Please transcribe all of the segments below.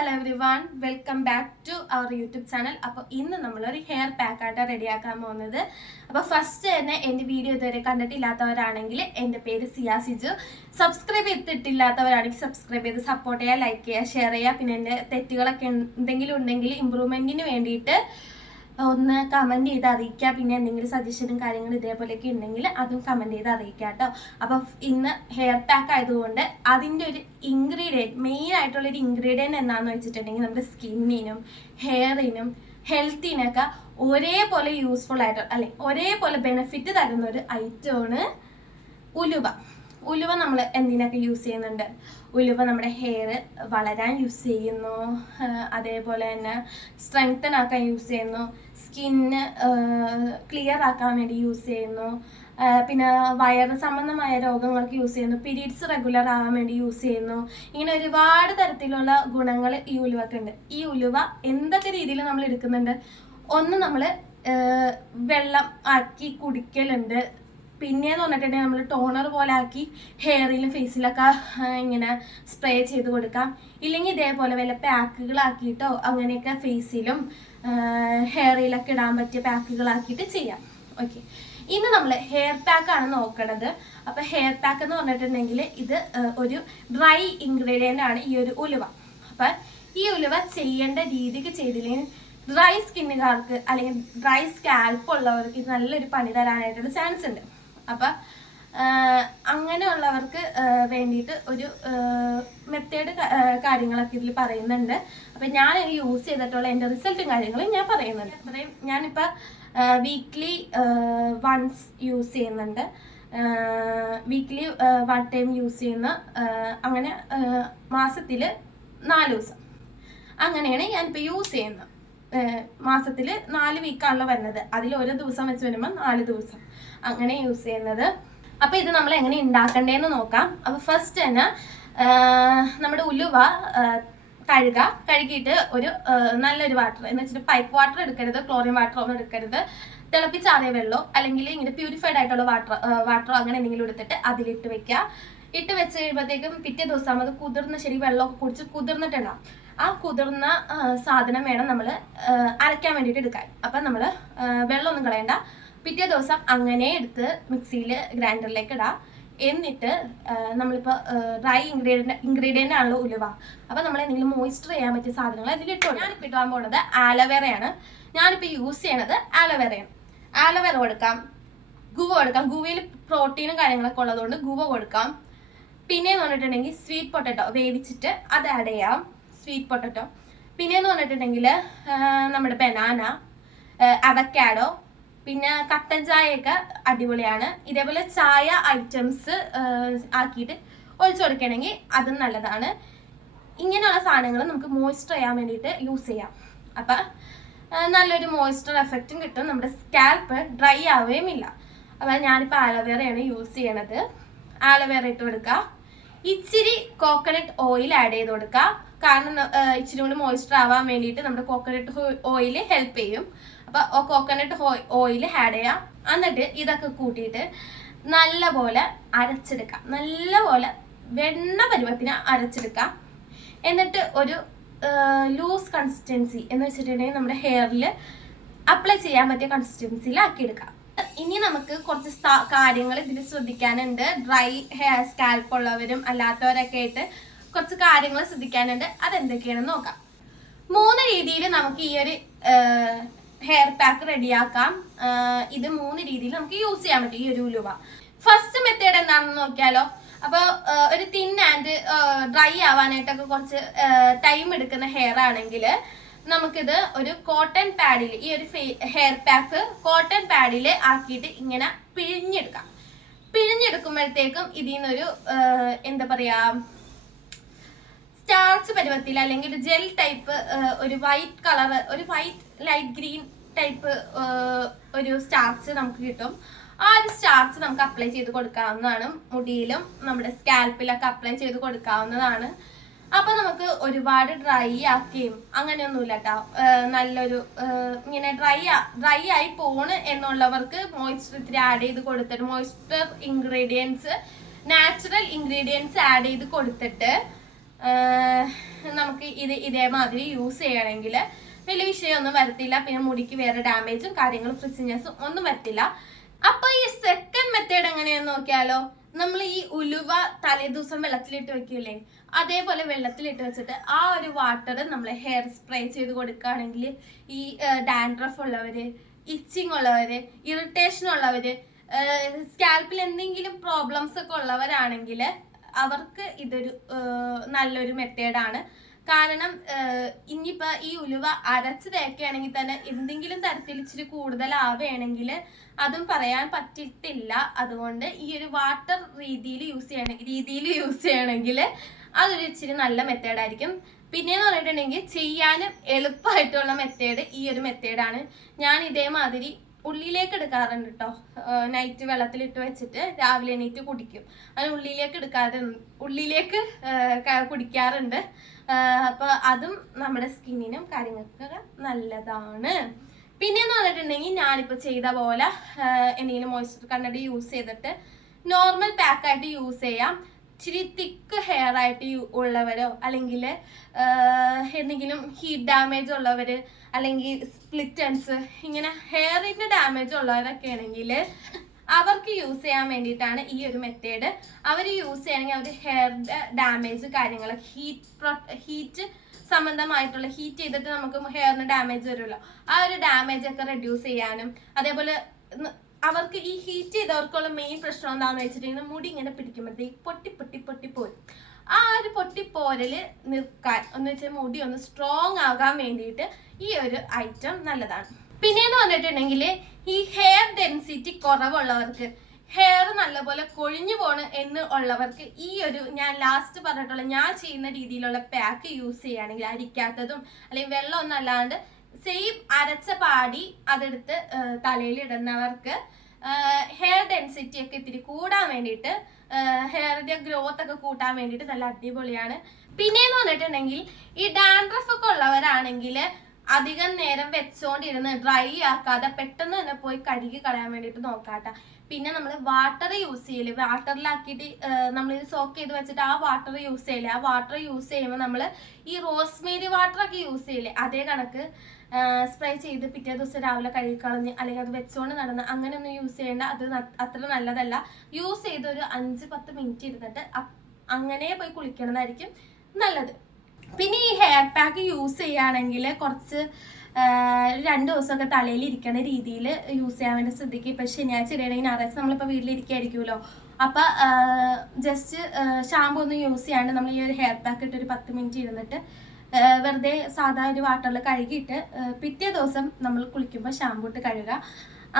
Hello everyone, welcome back to our YouTube channel. അപ്പോൾ ഇന്ന് നമ്മളൊരു ഹെയർ പാക്കായിട്ട് റെഡിയാക്കാൻ പോകുന്നത്. അപ്പോൾ ഫസ്റ്റ് തന്നെ എൻ്റെ വീഡിയോ ഇതുവരെ കണ്ടിട്ടില്ലാത്തവരാണെങ്കിൽ എൻ്റെ പേര് സിയ സിജു. സബ്സ്ക്രൈബ് ചെയ്തിട്ടില്ലാത്തവരാണെങ്കിൽ സബ്സ്ക്രൈബ് ചെയ്ത് സപ്പോർട്ട് ചെയ്യുക, ലൈക്ക് ചെയ്യുക, ഷെയർ ചെയ്യുക. പിന്നെ എൻ്റെ തെറ്റുകളൊക്കെ എന്തെങ്കിലും ഉണ്ടെങ്കിൽ ഇമ്പ്രൂവ്മെൻറ്റിന് വേണ്ടിയിട്ട് ഒന്ന് കമൻറ്റ് ചെയ്ത് അറിയിക്കുക. പിന്നെ എന്തെങ്കിലും സജഷനും കാര്യങ്ങളും ഇതേപോലെയൊക്കെ ഉണ്ടെങ്കിൽ അതും കമൻറ്റ് ചെയ്ത് അറിയിക്കുക കേട്ടോ. അപ്പോൾ ഇന്ന് ഹെയർ പാക്ക് ആയതുകൊണ്ട് അതിൻ്റെ ഒരു ഇൻഗ്രീഡിയൻറ്റ്, മെയിൻ ആയിട്ടുള്ളൊരു ഇൻഗ്രീഡിയൻറ്റ് എന്താണെന്ന് വെച്ചിട്ടുണ്ടെങ്കിൽ നമ്മുടെ സ്കിന്നിനും ഹെയറിനും ഹെൽത്തിനൊക്കെ ഒരേപോലെ യൂസ്ഫുൾ ആയിട്ട് ഒരേപോലെ ബെനിഫിറ്റ് തരുന്ന ഒരു ഐറ്റമാണ് ഉലുവ. ഉലുവ നമ്മൾ എന്തിനൊക്കെ യൂസ് ചെയ്യുന്നുണ്ട്? ഉലുവ നമ്മുടെ ഹെയർ വളരാൻ യൂസ് ചെയ്യുന്നു, അതേപോലെ തന്നെ സ്ട്രെങ്തൻ ആക്കാൻ യൂസ് ചെയ്യുന്നു, സ്കിന്ന് ക്ലിയർ ആക്കാൻ വേണ്ടി യൂസ് ചെയ്യുന്നു, പിന്നെ വയറ് സംബന്ധമായ രോഗങ്ങൾക്ക് യൂസ് ചെയ്യുന്നു, പീരീഡ്സ് റെഗുലർ ആവാൻ വേണ്ടി യൂസ് ചെയ്യുന്നു. ഇങ്ങനെ ഒരുപാട് തരത്തിലുള്ള ഗുണങ്ങൾ ഈ ഉലുവക്കുണ്ട്. ഈ ഉലുവ എന്തൊക്കെ രീതിയിൽ നമ്മൾ എടുക്കുന്നുണ്ട്? ഒന്ന്, നമ്മൾ വെള്ളം ആക്കി കുടിക്കലുണ്ട്. പിന്നെയെന്ന് പറഞ്ഞിട്ടുണ്ടെങ്കിൽ നമ്മൾ ടോണർ പോലെ ആക്കി ഹെയറിലും ഫേസിലൊക്കെ ഇങ്ങനെ സ്പ്രേ ചെയ്ത് കൊടുക്കാം. ഇല്ലെങ്കിൽ ഇതേപോലെ വല്ല പാക്കുകളാക്കിയിട്ടോ അങ്ങനെയൊക്കെ ഫേസിലും ഹെയറിലൊക്കെ ഇടാൻ പറ്റിയ പാക്കുകളാക്കിയിട്ട് ചെയ്യാം. ഓക്കെ, ഇന്ന് നമ്മൾ ഹെയർ പാക്കാണ് നോക്കണത്. അപ്പോൾ ഹെയർ പാക്ക് എന്ന് പറഞ്ഞിട്ടുണ്ടെങ്കിൽ ഇത് ഒരു ഡ്രൈ ഇൻഗ്രീഡിയൻ്റ് ആണ് ഈ ഒരു ഉലുവ. അപ്പം ഈ ഉലുവ ചെയ്യേണ്ട രീതിക്ക് ചെയ്തില്ലെങ്കിൽ ഡ്രൈ സ്കിന്നുകാർക്ക് അല്ലെങ്കിൽ ഡ്രൈ സ്കാൽപ്പ് ഉള്ളവർക്ക് ഇത് നല്ലൊരു പണി തരാനായിട്ടുള്ള ചാൻസ് ഉണ്ട്. അപ്പം അങ്ങനെയുള്ളവർക്ക് വേണ്ടിയിട്ട് ഒരു മെത്തേഡ് കാര്യങ്ങളൊക്കെ ഇതിൽ പറയുന്നുണ്ട്. അപ്പം ഞാൻ യൂസ് ചെയ്തിട്ടുള്ള എൻ്റെ റിസൾട്ടും കാര്യങ്ങളും ഞാൻ പറയുന്നുണ്ട്. അത്രയും ഞാനിപ്പോൾ വീക്ക്ലി വൺസ് യൂസ് ചെയ്യുന്നുണ്ട്, വീക്ക്ലി 1 ടൈം യൂസ് ചെയ്യുന്ന, അങ്ങനെ മാസത്തിൽ 4 ദിവസം അങ്ങനെയാണ് ഞാനിപ്പോൾ യൂസ് ചെയ്യുന്നത്. മാസത്തിൽ 4 വീക്കാണല്ലോ വരുന്നത്, അതിൽ ഓരോ ദിവസം വെച്ച് വരുമ്പോൾ 4 ദിവസം അങ്ങനെ യൂസ് ചെയ്യുന്നത്. അപ്പോൾ ഇത് നമ്മൾ എങ്ങനെ ഉണ്ടാക്കണ്ടേന്ന് നോക്കാം. അപ്പോൾ ഫസ്റ്റ് തന്നെ നമ്മുടെ ഉലുവ കഴുകിയിട്ട് ഒരു നല്ലൊരു വാട്ടർ എന്ന് വെച്ചിട്ട് പൈപ്പ് വാട്ടർ എടുക്കരുത്, ക്ലോറിൻ വാട്ടർ ഒന്നും എടുക്കരുത്, തിളപ്പിച്ചാറിയ വെള്ളമോ അല്ലെങ്കിൽ ഇങ്ങനെ പ്യൂരിഫൈഡ് ആയിട്ടുള്ള വാട്ടറോ അങ്ങനെ എന്തെങ്കിലും എടുത്തിട്ട് അതിലിട്ട് വെക്കുക. ഇട്ട് വെച്ച് കഴിയുമ്പോഴത്തേക്കും പിറ്റേ ദിവസം അത് കുതിർന്ന് ശരി വെള്ളമൊക്കെ കുടിച്ച് കുതിർന്നിട്ടുണ്ടാവും. ആ കുതിർന്ന സാധനം വേണം നമ്മൾ അരയ്ക്കാൻ വേണ്ടിയിട്ട് എടുക്കാൻ. അപ്പം നമ്മൾ വെള്ളമൊന്നും കളയണ്ട, പിറ്റേ ദിവസം അങ്ങനെ എടുത്ത് മിക്സിയിൽ ഗ്രൈൻഡറിലേക്ക് ഇടാം. എന്നിട്ട് നമ്മളിപ്പോൾ ഡ്രൈ ഇൻഗ്രീഡിയൻ്റ് ആണല്ലോ ഉലുവ. അപ്പം നമ്മൾ എന്തെങ്കിലും മോയ്സ്ചർ ചെയ്യാൻ പറ്റിയ സാധനങ്ങൾ അതിലിട്ടോ. ഞാനിപ്പോൾ ഇടാൻ പോകുന്നത് ആലോവേറയാണ്. ഞാനിപ്പോൾ യൂസ് ചെയ്യണത് ആലോവേറയാണ്. ആലോവേറ കൊടുക്കാം, ഗുവ കൊടുക്കാം. ഗുവയിൽ പ്രോട്ടീനും കാര്യങ്ങളൊക്കെ ഉള്ളതുകൊണ്ട് ഗുവ കൊടുക്കാം. പിന്നെയെന്ന് പറഞ്ഞിട്ടുണ്ടെങ്കിൽ സ്വീറ്റ് പൊട്ടറ്റോ വേവിച്ചിട്ട് അത് ആഡ് ചെയ്യാം, സ്വീറ്റ് പൊട്ടറ്റോ. പിന്നെയെന്ന് പറഞ്ഞിട്ടുണ്ടെങ്കിൽ നമ്മുടെ ബനാന, അവക്കാഡോ, പിന്നെ കട്ടൻ ചായയൊക്കെ അടിപൊളിയാണ്. ഇതേപോലെ ചായ ഐറ്റംസ് ആക്കിയിട്ട് ഒഴിച്ചു കൊടുക്കുകയാണെങ്കിൽ അതും നല്ലതാണ്. ഇങ്ങനെയുള്ള സാധനങ്ങൾ നമുക്ക് മോയ്സ്ചർ ചെയ്യാൻ വേണ്ടിയിട്ട് യൂസ് ചെയ്യാം. അപ്പം നല്ലൊരു മോയ്സ്ചർ എഫക്റ്റും കിട്ടും, നമ്മുടെ സ്കാൽപ്പ് ഡ്രൈ ആവുകയും ഇല്ല. അപ്പം ഞാനിപ്പോൾ ആലോവേറയാണ് യൂസ് ചെയ്യണത്. ആലോവേറ ഇട്ട് കൊടുക്കുക. ഇച്ചിരി കോക്കനട്ട് ഓയിൽ ആഡ് ചെയ്ത് കൊടുക്കുക, കാരണം ഇച്ചിരി കൂടി മോയ്സ്ചർ ആവാൻ വേണ്ടിയിട്ട് നമ്മുടെ കോക്കനട്ട് ഓയിൽ ഹെൽപ്പ് ചെയ്യും. അപ്പോൾ കോക്കനട്ട് ഓയിൽ ആഡ് ചെയ്യാം. എന്നിട്ട് ഇതൊക്കെ കൂട്ടിയിട്ട് നല്ലപോലെ അരച്ചെടുക്കാം, നല്ലപോലെ വെണ്ണ പരുവത്തിന് അരച്ചെടുക്കാം. എന്നിട്ട് ഒരു ലൂസ് കൺസിസ്റ്റൻസി എന്ന് വെച്ചിട്ടുണ്ടെങ്കിൽ നമ്മുടെ ഹെയറിൽ അപ്ലൈ ചെയ്യാൻ പറ്റിയ കൺസിസ്റ്റൻസിയിലാക്കിയെടുക്കാം. ഇനി നമുക്ക് കുറച്ച് കാര്യങ്ങൾ ഇതിൽ ശ്രദ്ധിക്കാനുണ്ട്. ഡ്രൈ ഹെയർ സ്കാൽപ്പ് ഉള്ളവരും അല്ലാത്തവരൊക്കെ ആയിട്ട് കുറച്ച് കാര്യങ്ങൾ ശ്രദ്ധിക്കാനുണ്ട്. അതെന്തൊക്കെയാണെന്ന് നോക്കാം. 3 രീതിയിൽ നമുക്ക് ഈ ഒരു ഹെയർ പാക്ക് റെഡിയാക്കാം. ഇത് 3 രീതിയിൽ നമുക്ക് യൂസ് ചെയ്യാൻ പറ്റും ഈ ഒരു ഉലുവ. ഫസ്റ്റ് മെത്തേഡ് എന്താണെന്ന് നോക്കിയാലോ. അപ്പോൾ ഒരു തിൻ ആൻഡ് ഡ്രൈ ആവാനായിട്ടൊക്കെ കുറച്ച് ടൈം എടുക്കുന്ന ഹെയർ ആണെങ്കിൽ നമുക്കിത് ഒരു കോട്ടൺ പാഡിൽ, ഈ ഒരു ഹെയർ പാക്ക് കോട്ടൺ പാഡിൽ ആക്കിയിട്ട് ഇങ്ങനെ പിഴിഞ്ഞെടുക്കാം. പിഴിഞ്ഞെടുക്കുമ്പോഴത്തേക്കും ഇതിൽ നിന്നൊരു എന്താ പറയുക, സ്റ്റാർച്ച് പരുവത്തിൽ അല്ലെങ്കിൽ ജെൽ ടൈപ്പ് ഒരു വൈറ്റ് കളർ, ഒരു വൈറ്റ് ലൈറ്റ് ഗ്രീൻ ടൈപ്പ് ഒരു സ്റ്റാർച്ച് നമുക്ക് കിട്ടും. ആ ഒരു സ്റ്റാർച്ച് നമുക്ക് അപ്ലൈ ചെയ്ത് കൊടുക്കാവുന്നതാണ്. മുടിയിലും നമ്മുടെ സ്കാൽപ്പിലൊക്കെ അപ്ലൈ ചെയ്ത് കൊടുക്കാവുന്നതാണ്. അപ്പം നമുക്ക് ഒരുപാട് ഡ്രൈ ആക്കുകയും അങ്ങനെയൊന്നുമില്ല കേട്ടോ. നല്ലൊരു ഇങ്ങനെ ഡ്രൈ ആയി പോണ് എന്നുള്ളവർക്ക് മോയ്സ്ചർ ഇത്തിരി ആഡ് ചെയ്ത് കൊടുത്തിട്ട്, moisture ingredients, natural ingredients add ചെയ്ത് കൊടുത്തിട്ട് നമുക്ക് ഇതേമാതിരി യൂസ് ചെയ്യണമെങ്കിൽ വലിയ വിഷയമൊന്നും വരത്തില്ല. പിന്നെ മുടിക്ക് വേറെ ഡാമേജും കാര്യങ്ങളും ഫ്രിസിനെസ്സും ഒന്നും വരത്തില്ല. അപ്പൊ ഈ സെക്കൻഡ് മെത്തേഡ് എങ്ങനെയാന്ന് നോക്കിയാലോ. നമ്മൾ ഈ ഉലുവ തലേദിവസം വെള്ളത്തിലിട്ട് വെക്കില്ലേ, അതേപോലെ വെള്ളത്തിലിട്ട് വെച്ചിട്ട് ആ ഒരു വാട്ടർ നമ്മൾ ഹെയർ സ്പ്രേ ചെയ്ത് കൊടുക്കുകയാണെങ്കിൽ ഈ ഡാൻഡ്രഫ് ഉള്ളവര്, ഇച്ചിങ് ഉള്ളവര്, ഇറിറ്റേഷൻ ഉള്ളവര്, സ്കാൽപ്പിൽ എന്തെങ്കിലും പ്രോബ്ലംസ് ഒക്കെ ഉള്ളവരാണെങ്കിൽ അവർക്ക് ഇതൊരു നല്ലൊരു മെത്തേഡാണ്. കാരണം ഇനിയിപ്പോ ഈ ഉലുവ അരച്ച് തേക്കുകയാണെങ്കിൽ തന്നെ എന്തെങ്കിലും തരത്തിൽ ഇച്ചിരി കൂടുതലാവുകയാണെങ്കിൽ അതും പറയാൻ പറ്റിയിട്ടില്ല. അതുകൊണ്ട് ഈ ഒരു വാട്ടർ രീതിയിൽ യൂസ് ചെയ്യണമെങ്കിൽ അതൊരു ഇച്ചിരി നല്ല മെത്തേഡായിരിക്കും. പിന്നെയെന്ന് പറഞ്ഞിട്ടുണ്ടെങ്കിൽ ചെയ്യാനും എളുപ്പമായിട്ടുള്ള മെത്തേഡ് ഈ ഒരു മെത്തേഡാണ്. ഞാൻ ഇതേമാതിരി ഉള്ളിലേക്ക് എടുക്കാറുണ്ട് കേട്ടോ. നൈറ്റ് വെള്ളത്തിലിട്ട് വെച്ചിട്ട് രാവിലെ എണീറ്റ് കുടിക്കും. അത് ഉള്ളിലേക്ക് കുടിക്കാറുണ്ട്. അപ്പൊ അതും നമ്മുടെ സ്കിന്നിനും കാര്യങ്ങൾക്കൊക്കെ നല്ലതാണ്. പിന്നെയെന്ന് പറഞ്ഞിട്ടുണ്ടെങ്കിൽ ഞാനിപ്പോൾ ചെയ്ത പോലെ എന്തെങ്കിലും മോയ്സ്ചർ കണ്ടന്റ് യൂസ് ചെയ്തിട്ട് നോർമൽ പാക്കായിട്ട് യൂസ് ചെയ്യാം. ഇച്ചിരി തിക്ക് ഹെയർ ആയിട്ട് ഉള്ളവരോ അല്ലെങ്കിൽ എന്തെങ്കിലും ഹീറ്റ് ഡാമേജ് ഉള്ളവർ അല്ലെങ്കിൽ സ്പ്ലിറ്റ് എൻഡ്സ് ഇങ്ങനെ ഹെയറിന്റെ ഡാമേജ് ഉള്ളവരൊക്കെ ആണെങ്കിൽ അവർക്ക് യൂസ് ചെയ്യാൻ വേണ്ടിയിട്ടാണ് ഈ ഒരു മെത്തേഡ്. അവർ യൂസ് ചെയ്യണമെങ്കിൽ അവർ ഹെയറിന്റെ ഡാമേജ് കാര്യങ്ങൾ ഹീറ്റ് സംബന്ധമായിട്ടുള്ള ഹീറ്റ് ചെയ്തിട്ട് നമുക്ക് ഹെയറിന് ഡാമേജ് വരുമല്ലോ, ആ ഒരു ഡാമേജ് ഒക്കെ റെഡ്യൂസ് ചെയ്യാനും അതേപോലെ അവർക്ക് ഈ ഹീറ്റ് ചെയ്തവർക്കുള്ള മെയിൻ പ്രശ്നം എന്താണെന്ന് വെച്ചിട്ടുണ്ടെങ്കിൽ മുടി ഇങ്ങനെ പിടിക്കുമ്പോഴത്തേക്ക് പൊട്ടിപ്പോരും. ആ ഒരു പൊട്ടിപ്പോരല് നിൽക്കാൻ എന്ന് വെച്ചാൽ മുടി ഒന്ന് സ്ട്രോങ് ആകാൻ വേണ്ടിയിട്ട് ഈ ഒരു ഐറ്റം നല്ലതാണ്. പിന്നെയെന്ന് പറഞ്ഞിട്ടുണ്ടെങ്കിൽ ഈ ഹെയർ ഡെൻസിറ്റി കുറവുള്ളവർക്ക്, ഹെയർ നല്ലപോലെ കൊഴിഞ്ഞു പോണ് എന്ന് ഉള്ളവർക്ക് ഈ ഒരു ഞാൻ ലാസ്റ്റ് പറഞ്ഞിട്ടുള്ള ഞാൻ ചെയ്യുന്ന രീതിയിലുള്ള പാക്ക് യൂസ് ചെയ്യുകയാണെങ്കിൽ അരിക്കാത്തതും അല്ലെങ്കിൽ വെള്ളമൊന്നും അല്ലാണ്ട് സെയിം അരച്ച പാടി അതെടുത്ത് തലയിൽ ഇടുന്നവർക്ക് ഹെയർ ഡെൻസിറ്റി ഒക്കെ ഇത്തിരി കൂടാൻ വേണ്ടിയിട്ട്, ഹെയറിന്റെ ഗ്രോത്ത് ഒക്കെ കൂട്ടാൻ വേണ്ടിയിട്ട് നല്ല അടിപൊളിയാണ്. പിന്നെയെന്ന് പറഞ്ഞിട്ടുണ്ടെങ്കിൽ ഈ ഡാൻഡ്രഫ് ഒക്കെ ഉള്ളവരാണെങ്കിൽ അധികം നേരം വെച്ചോണ്ടിരുന്ന് ഡ്രൈ ആക്കാതെ പെട്ടെന്ന് തന്നെ പോയി കഴുകി കളയാൻ വേണ്ടിയിട്ട് നോക്കാട്ടോ. പിന്നെ നമ്മൾ വാട്ടർ യൂസ് ചെയ്യില്ലേ, വാട്ടറിലാക്കിയിട്ട് നമ്മൾ ഇത് സോക്ക് ചെയ്ത് വെച്ചിട്ട് ആ വാട്ടർ യൂസ് ചെയ്യില്ലേ, ആ വാട്ടർ യൂസ് ചെയ്യുമ്പോൾ നമ്മൾ ഈ റോസ്മേരി വാട്ടറൊക്കെ യൂസ് ചെയ്യില്ലേ, അതേ കണക്ക് സ്പ്രേ ചെയ്ത് പിറ്റേ ദിവസം രാവിലെ കഴുകിക്കളഞ്ഞ് അല്ലെങ്കിൽ അത് വെച്ചോണ്ട് നടന്ന് അങ്ങനെയൊന്നും യൂസ് ചെയ്യേണ്ട. അത് അത്ര നല്ലതല്ല. യൂസ് ചെയ്ത് ഒരു 5-10 മിനിറ്റ് ഇരുന്നിട്ട് അങ്ങനെ പോയി കുളിക്കണതായിരിക്കും നല്ലത്. പിന്നെ ഈ ഹെയർ പാക്ക് യൂസ് ചെയ്യുകയാണെങ്കിൽ കുറച്ച് 2 ദിവസമൊക്കെ തലയിൽ ഇരിക്കണ രീതിയിൽ യൂസ് ചെയ്യാൻ വേണ്ടി ശ്രദ്ധിക്കുക. ഇപ്പം ശനിയാഴ്ച ഇടണമെങ്കിൽ ഞായറാഴ്ച നമ്മളിപ്പോൾ വീട്ടിലിരിക്കായിരിക്കുമല്ലോ, അപ്പം ജസ്റ്റ് ഷാമ്പു ഒന്നും യൂസ് ചെയ്യാണ്ട് നമ്മൾ ഈ ഒരു ഹെയർ പാക്ക് ഇട്ട് ഒരു 10 മിനിറ്റ് ഇരുന്നിട്ട് വെറുതെ സാധാ ഒരു വാട്ടറിൽ കഴുകിയിട്ട് പിറ്റേ ദിവസം നമ്മൾ കുളിക്കുമ്പോൾ ഷാമ്പു ഇട്ട് കഴുകുക.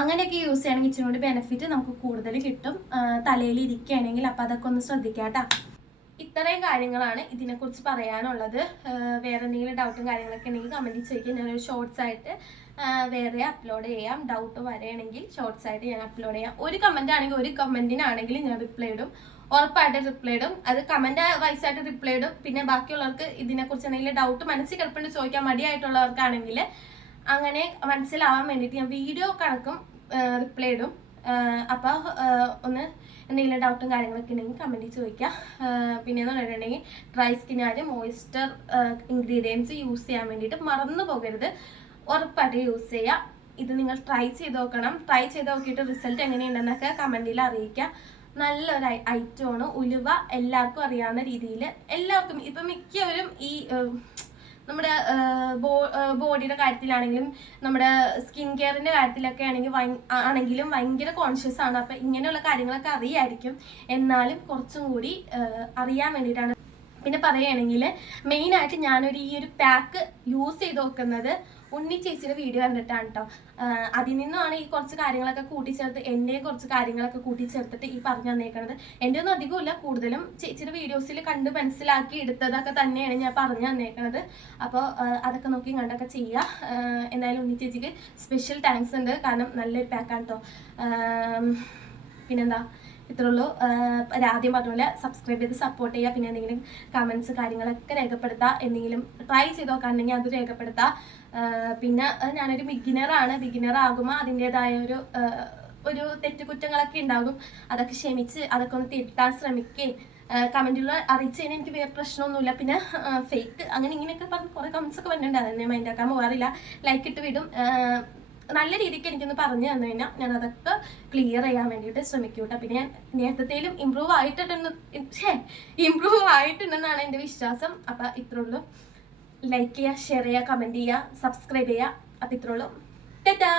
അങ്ങനെയൊക്കെ യൂസ് ചെയ്യണമെങ്കിൽ ഇച്ചിരി കൂടി ബെനിഫിറ്റ് നമുക്ക് കൂടുതൽ കിട്ടും തലയിൽ ഇരിക്കുകയാണെങ്കിൽ. അപ്പം അതൊക്കെ ഒന്ന് ശ്രദ്ധിക്കാം കേട്ടോ. ഇത്രയും കാര്യങ്ങളാണ് ഇതിനെക്കുറിച്ച് പറയാനുള്ളത്. വേറെ എന്തെങ്കിലും ഡൗട്ടും കാര്യങ്ങളൊക്കെ ഉണ്ടെങ്കിൽ കമൻറ്റിൽ ചോദിക്കാം. ഞാനൊരു ഷോർട്സ് ആയിട്ട് വേറെ അപ്ലോഡ് ചെയ്യാം. ഡൗട്ട് വരികയാണെങ്കിൽ ഷോർട്സ് ആയിട്ട് ഞാൻ അപ്ലോഡ് ചെയ്യാം. ഒരു കമൻറ്റ് ആണെങ്കിൽ ഒരു കമൻറ്റിനാണെങ്കിൽ ഞാൻ റിപ്ലൈ ഇടും, ഉറപ്പായിട്ട് റിപ്ലൈ ഇടും. അത് കമൻറ്റ് വൈസായിട്ട് റിപ്ലൈ ഇടും. പിന്നെ ബാക്കിയുള്ളവർക്ക് ഇതിനെക്കുറിച്ച് എന്തെങ്കിലും ഡൗട്ട് മനസ്സിൽ കിടപ്പുണ്ട് ചോദിക്കാൻ മടിയായിട്ടുള്ളവർക്കാണെങ്കിൽ അങ്ങനെ മനസ്സിലാവാൻ വേണ്ടിയിട്ട് ഞാൻ വീഡിയോ കണക്കും റിപ്ലൈ ഇടും. അപ്പോൾ ഒന്ന് എന്തെങ്കിലും ഡൗട്ടും കാര്യങ്ങളൊക്കെ ഉണ്ടെങ്കിൽ കമൻറ്റിൽ ചോദിക്കാം. പിന്നെയെന്ന് പറഞ്ഞിട്ടുണ്ടെങ്കിൽ ഡ്രൈ സ്കിന്നുകാർ മോയ്സ്ചർ ഇൻഗ്രീഡിയൻസ് യൂസ് ചെയ്യാൻ വേണ്ടിയിട്ട് മറന്നു പോകരുത്, ഉറപ്പായിട്ട് യൂസ് ചെയ്യുക. ഇത് നിങ്ങൾ ട്രൈ ചെയ്ത് നോക്കണം. ട്രൈ ചെയ്ത് നോക്കിയിട്ട് റിസൾട്ട് എങ്ങനെയുണ്ടെന്നൊക്കെ കമൻറ്റിൽ അറിയിക്കാം. നല്ലൊരു ഐറ്റമാണ് ഉലുവ. എല്ലാവർക്കും അറിയാവുന്ന രീതിയിൽ എല്ലാവർക്കും ഇപ്പം മിക്കവരും ഈ നമ്മുടെ ബോഡിയുടെ കാര്യത്തിലാണെങ്കിലും നമ്മുടെ സ്കിൻ കെയറിൻ്റെ കാര്യത്തിലൊക്കെ ആണെങ്കിലും ഭയങ്കര കോൺഷ്യസ് ആണ്. അപ്പം ഇങ്ങനെയുള്ള കാര്യങ്ങളൊക്കെ അറിയായിരിക്കും, എന്നാലും കുറച്ചും കൂടി അറിയാൻ വേണ്ടിയിട്ടാണ്. പിന്നെ പറയുകയാണെങ്കിൽ മെയിനായിട്ട് ഞാനൊരു ഈ ഒരു പാക്ക് യൂസ് ചെയ്ത് നോക്കുന്നത് ഉണ്ണി ചേച്ചിയുടെ വീഡിയോ കണ്ടിട്ടാണ് കേട്ടോ. അതിൽ നിന്നാണ് ഈ കുറച്ച് കാര്യങ്ങളൊക്കെ കൂട്ടിച്ചേർത്ത് എൻ്റെയും കുറച്ച് കാര്യങ്ങളൊക്കെ കൂട്ടിച്ചേർത്തിട്ട് ഈ പറഞ്ഞു തന്നേക്കണത്. എൻ്റെ ഒന്നും അധികമില്ല, കൂടുതലും ചേച്ചിയുടെ വീഡിയോസിൽ കണ്ട് മനസ്സിലാക്കി എടുത്തതൊക്കെ തന്നെയാണ് ഞാൻ പറഞ്ഞു തന്നേക്കണത്. അപ്പോൾ അതൊക്കെ നോക്കി കണ്ടൊക്കെ ചെയ്യുക. എന്തായാലും ഉണ്ണി ചേച്ചിക്ക് സ്പെഷ്യൽ താങ്ക്സ് ഉണ്ട്, കാരണം നല്ലൊരു പാക്കാണ് കേട്ടോ. പിന്നെന്താ, ഇത്രേ ഉള്ളൂ. ആദ്യം പറഞ്ഞ പോലെ സബ്സ്ക്രൈബ് ചെയ്ത് സപ്പോർട്ട് ചെയ്യുക. പിന്നെ എന്തെങ്കിലും കമൻറ്റ്സ് കാര്യങ്ങളൊക്കെ രേഖപ്പെടുത്തുക. എന്തെങ്കിലും ട്രൈ ചെയ്ത് നോക്കാണ്ടെങ്കിൽ അത് രേഖപ്പെടുത്തുക. പിന്നെ ഞാനൊരു ബിഗിനർ ആകുമ്പോൾ അതിൻ്റെതായ ഒരു തെറ്റുകുറ്റങ്ങളൊക്കെ ഉണ്ടാകും. അതൊക്കെ ക്ഷമിച്ച് അതൊക്കെ ഒന്ന് തിരുത്താൻ ശ്രമിക്കുകയും കമൻറ്റിൽ അറിയിച്ച് കഴിഞ്ഞാൽ എനിക്ക് വേറെ പ്രശ്നമൊന്നുമില്ല. പിന്നെ ഫേക്ക് അങ്ങനെ ഇങ്ങനെയൊക്കെ പറഞ്ഞ് കുറേ കമൻസ് ഒക്കെ വരുന്നുണ്ട്. അതെന്നെ മൈൻഡ് ആക്കാൻ പോകാറില്ല. ലൈക്ക് ഇട്ട് വിടും. നല്ല രീതിക്ക് എനിക്കൊന്ന് പറഞ്ഞു തന്നു കഴിഞ്ഞാൽ ഞാൻ അതൊക്കെ ക്ലിയർ ചെയ്യാൻ വേണ്ടിയിട്ട് ശ്രമിക്കും കേട്ടോ. പിന്നെ ഞാൻ നേരത്തേലും ഇമ്പ്രൂവ് ആയിട്ടുണ്ടെന്നാണ് എൻ്റെ വിശ്വാസം. അപ്പം ഇത്രേ ഉള്ളൂ. ലൈക്ക് ചെയ്യുക, ഷെയർ ചെയ്യുക, കമൻറ്റ് ചെയ്യുക, സബ്സ്ക്രൈബ് ചെയ്യുക. അപ്പം ഇത്രേ ഉള്ളൂ. ടാറ്റാ.